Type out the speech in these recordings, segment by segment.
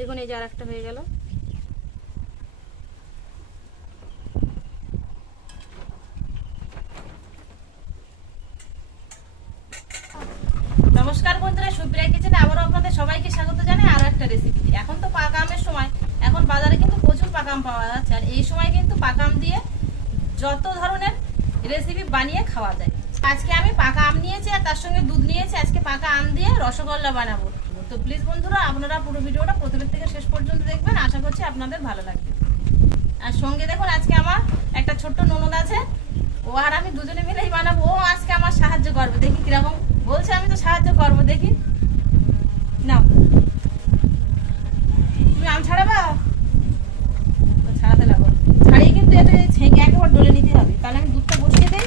দেখুন এই যে আর একটা হয়ে গেল। নমস্কার বন্ধুরা, সুপ্রিয়া কিচেনে আবারও আপনাদের সবাইকে স্বাগত জানাই আরো একটা রেসিপি। এখন তো পাকা আমের সময়, এখন বাজারে কিন্তু প্রচুর পাকা আম পাওয়া যাচ্ছে। আর এই সময় কিন্তু পাকা আম দিয়ে যত ধরনের রেসিপি বানিয়ে খাওয়া যায়। আজকে আমি পাকা আম নিয়েছি আর তার সঙ্গে দুধ নিয়েছি। আজকে পাকা আম দিয়ে রসগোল্লা বানাবো। তো প্লিজ বন্ধুরা, আপনারা পুরো ভিডিওটা প্রথম থেকে শেষ পর্যন্ত দেখবেন, আশা করছি আপনাদের ভালো লাগবে। আর সঙ্গে দেখুন আজকে আমার একটা ছোট্ট ননদ আছে, ও আর আমি দুজনে মিলেই বানাবো। ও আজকে আমার সাহায্য করবে, দেখি কিরকম বলছে। আমি তো সাহায্য করবো, দেখি। নাও, তুমি আম ছাড়াবা? ছাড়াতে লাগো। ছাড়িয়ে কিন্তু এতে ছেঁকে একেবারে ডলে নিতে হবে। তাহলে আমি দুধটা বসিয়ে দেই।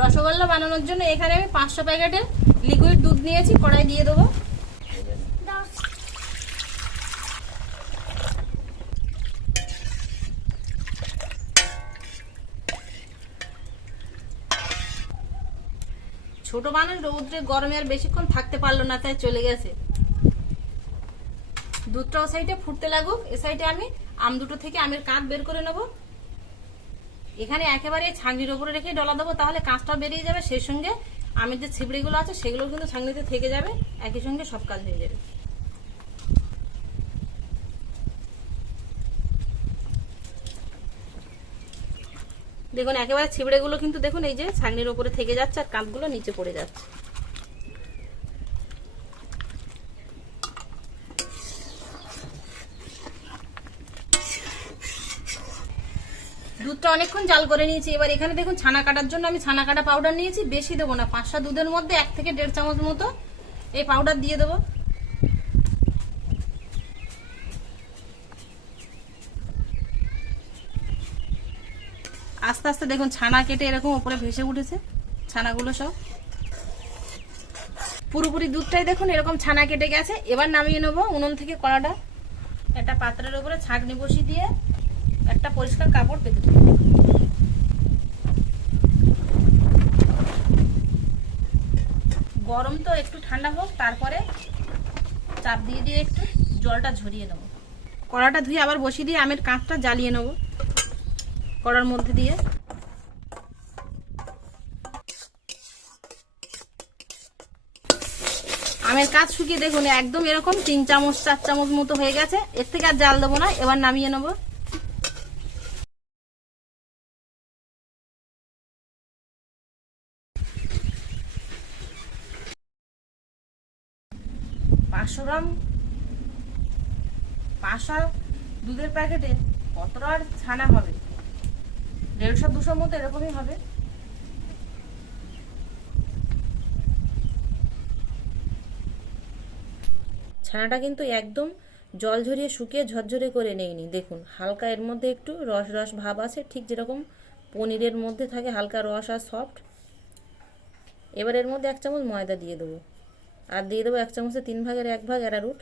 রসগোল্লা বানানোর জন্য এখানে আমি 500 প্যাকেটের লিকুইড দুধ নিয়েছি। কড়াই দিয়ে দেবো। ছোট মানুষ রৌদ্রে গরমে আর বেশিক্ষণ থাকতে পারলো না, তাই চলে গেছে। দুধটা ও সাইডে ফুটতে লাগুক। এ সাইডে আমি আম দুটো থেকে আমের কাঁচ বের করে নেব। এখানে একেবারে ছাঁকনির উপরে রেখে ডলা দেবো, তাহলে কাঁচটা বেরিয়ে যাবে। সেই সঙ্গে আমের যে ছিবড়িগুলো আছে সেগুলো কিন্তু ছাঁকনিতে থেকে যাবে। একই সঙ্গে সব কাজ হয়ে যাবে। দেখুন একেবারে ছিবড়েগুলো কিন্তু দেখুন এই যে ছাঁকনির উপরে থেকে যাচ্ছে আর কাঁচগুলো নিচে পড়ে যাচ্ছে। দুধটা অনেকক্ষণ জাল করে নিয়েছি। এবার এখানে দেখুন ছানা কাটার জন্য আমি ছানা কাটা পাউডার নিয়েছি। বেশি দেবো না, 5টা দুধের মধ্যে 1 থেকে 1.5 চামচ মতো এই পাউডার দিয়ে দেবো। আস্তে আস্তে দেখুন ছানা কেটে এরকম উপরে ভেসে উঠেছে ছানাগুলো সব। পুরোপুরি দুধটাই দেখুন এরকম ছানা কেটে গেছে। এবার নামিয়ে নেবো উনুন থেকে কড়াটা। একটা পাত্রের উপরে ছাঁকনি বসিয়ে দিয়ে একটা পরিষ্কার কাপড় পেতে দেবো। গরম তো, একটু ঠান্ডা হোক, তারপরে চাপ দিয়ে দিয়ে একটু জলটা ঝরিয়ে নেবো। কড়াটা ধুয়ে আবার বসিয়ে দিয়ে আমের কাঁচটা জ্বালিয়ে নেবো কড়ার মধ্যে দিয়ে। আমের কাঁচ শুকিয়ে দেখুন একদম এরকম 3 চামচ 4 চামচ মতো হয়ে গেছে। এর থেকে আর জাল দেবো না। এবার নামিয়ে নেবো। গ্রাম 500 দুধের প্যাকেটে কতটা আর ছানা হবে? 150-200 মতো এরকমই হবে। ছানাটা কিন্তু একদম জল ঝরিয়ে শুকিয়ে ঝরঝরে করে নেইনি। দেখুন হালকা এর মধ্যে একটু রস রস ভাব আছে, ঠিক যেরকম পনিরের মধ্যে থাকে হালকা রস আর সফট। এবার এর মধ্যে 1 চামচ ময়দা দিয়ে দেবো। আর দিয়ে দেবো 1 চামচে 3 ভাগের 1 ভাগ অ্যারারুট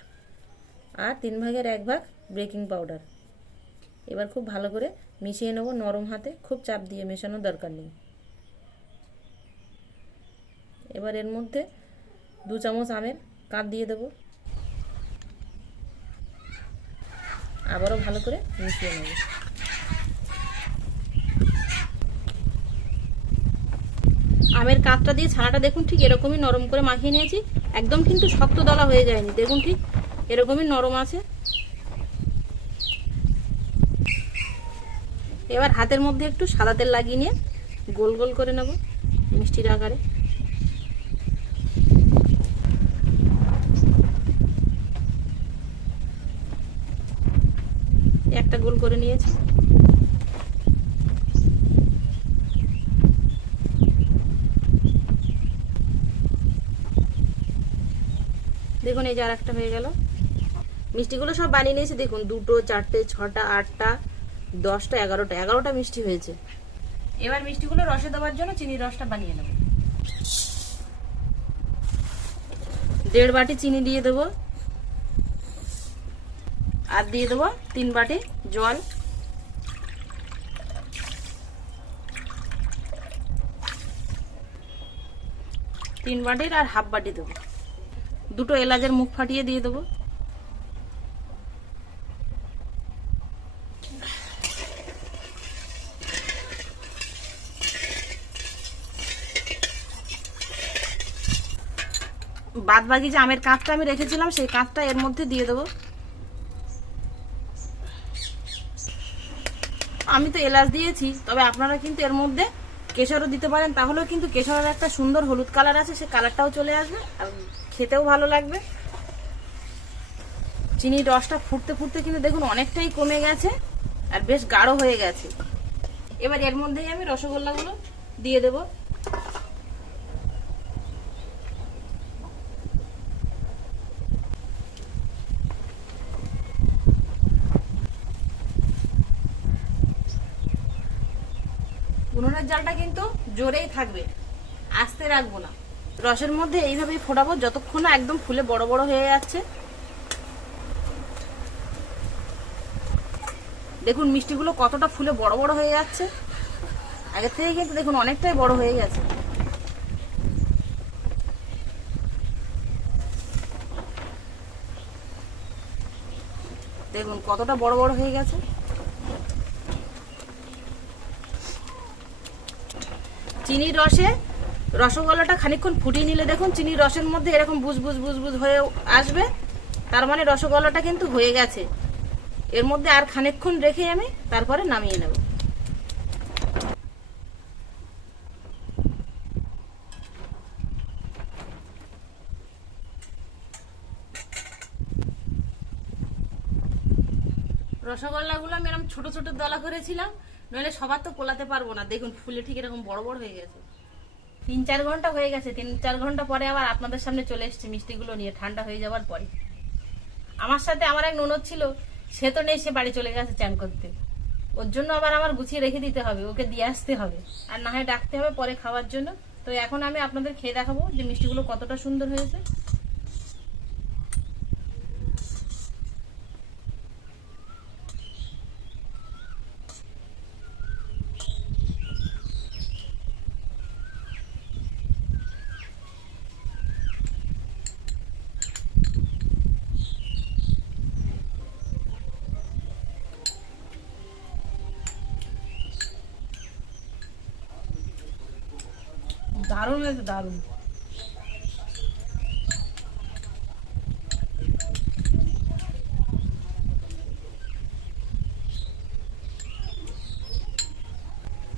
আর 3 ভাগের 1 ভাগ বেকিং পাউডার। এবার খুব ভালো করে মিশিয়ে নেবো নরম হাতে, খুব চাপ দিয়ে মেশানোর দরকার নেই। এবার এর মধ্যে 2 চামচ আমের কাঁচ দিয়ে দেবো। আবারও ভালো করে মিশিয়ে নেব। আমের কাঁচটা দিয়ে ছানাটা দেখুন ঠিক এরকমই নরম করে মাখিয়ে নিয়েছি। একদম কিন্তু শক্ত দলা হয়ে যায়নি, দেখুন ঠিক এরকমই নরম আছে। এবার হাতের মধ্যে একটু সাদা তেল লাগিয়ে নিয়ে গোল গোল করে নেব মিষ্টির আকারে। একটা গোল করে নিয়েছি। দেখুন এই যে আর একটা হয়ে গেল। মিষ্টিগুলো সব বানিয়ে নিয়েছি। দেখুন 2টো 4টে 6টা 8টা 10টা 11টা মিষ্টি হয়েছে। এবার মিষ্টিগুলো রসে দেওয়ার জন্য চিনির রসটা বানিয়ে নেব। 1.5 বাটি চিনি দিয়ে দেবো আর দিয়ে দেবো 3 বাটি জল, তিন বাটির আর হাফ বাটি দেবো। দুটো এলাচের মুখ ফাটিয়ে দিয়ে দেবো। বাদ বাকি যে আমের কাঁচটা আমি রেখেছিলাম সেই কাঁচটা এর মধ্যে দিয়ে দেবো। আমি তো এলাচ দিয়েছি, তবে আপনারা কিন্তু এর মধ্যে কেশরও দিতে পারেন, তাহলেও কিন্তু কেশরের একটা সুন্দর হলুদ কালার আছে, সে কালারটাও চলে আসবে আর খেতেও ভালো লাগবে। চিনির রসটা ফুটতে ফুটতে কিন্তু দেখুন অনেকটাই কমে গেছে আর বেশ গাঢ় হয়ে গেছে। এবার এর মধ্যেই আমি রসগোল্লাগুলো দিয়ে দেব। উনুনের জালটা কিন্তু জোরেই থাকবে, আস্তে রাখবো না। রসের মধ্যে এইভাবেই ফোটাবো যতক্ষণ না একদম ফুলে বড় বড় হয়ে যাচ্ছে। দেখুন মিষ্টিগুলো কতটা ফুলে বড় বড় হয়ে যাচ্ছে, আগের থেকে কিন্তু দেখুন অনেকটাই বড় হয়ে গেছে। দেখুন কতটা বড় বড় হয়ে গেছে। চিনির রসে রসগোল্লাটা খানিকক্ষণ ফুটিয়ে নিলে দেখুন চিনির রসের মধ্যে এরকম বুজ বুজ বুজ বুজ হয়ে আসবে, তার মানে রসগোল্লাটা কিন্তু হয়ে গেছে। এর মধ্যে আর খানিকক্ষণ রেখে আমি তারপরে নামিয়ে নেব। রসগোল্লাগুলো আমি এরকম ছোট ছোট দলা করেছিলাম, নইলে সবার তো পোলাতে পারবো না। দেখুন ফুলে ঠিক এরকম বড় বড় হয়ে গেছে। 3-4 ঘন্টা হয়ে গেছে। 3-4 ঘন্টা পরে আবার আপনাদের সামনে চলে এসেছি মিষ্টিগুলো নিয়ে, ঠান্ডা হয়ে যাওয়ার পরে। আমার সাথে আমার এক ননদ ছিল, সে তো নেই, সে বাড়ি চলে গেছে চান করতে। ওর জন্য আবার আমার গুছিয়ে রেখে দিতে হবে, ওকে দিয়ে আসতে হবে, আর না হয় ডাকতে হবে পরে খাওয়ার জন্য। তো এখন আমি আপনাদের খেয়ে দেখাবো যে মিষ্টিগুলো কতটা সুন্দর হয়েছে। দারুণ হয়েছে, দারুণ।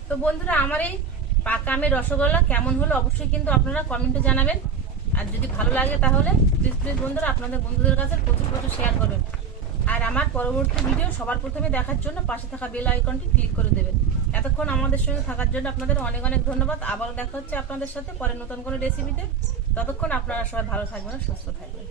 তো বন্ধুরা আমার এই পাকা আমের রসগোল্লা কেমন হলো অবশ্যই কিন্তু আপনারা কমেন্টে জানাবেন। আর যদি ভালো লাগে তাহলে প্লিজ প্লিজ বন্ধুরা আপনাদের বন্ধুদের কাছে প্রচুর প্রচুর শেয়ার করবেন। আর আমার পরবর্তী ভিডিও সবার প্রথমে দেখার জন্য পাশে থাকা বেল আইকনটি ক্লিক করে দেবেন। এতক্ষণ আমাদের সঙ্গে থাকার জন্য আপনাদের অনেক অনেক ধন্যবাদ। আবারও দেখা হচ্ছে আপনাদের সাথে পরে নতুন কোনো রেসিপিতে। ততক্ষণ আপনারা সবাই ভালো থাকবেন, সুস্থ থাকবেন।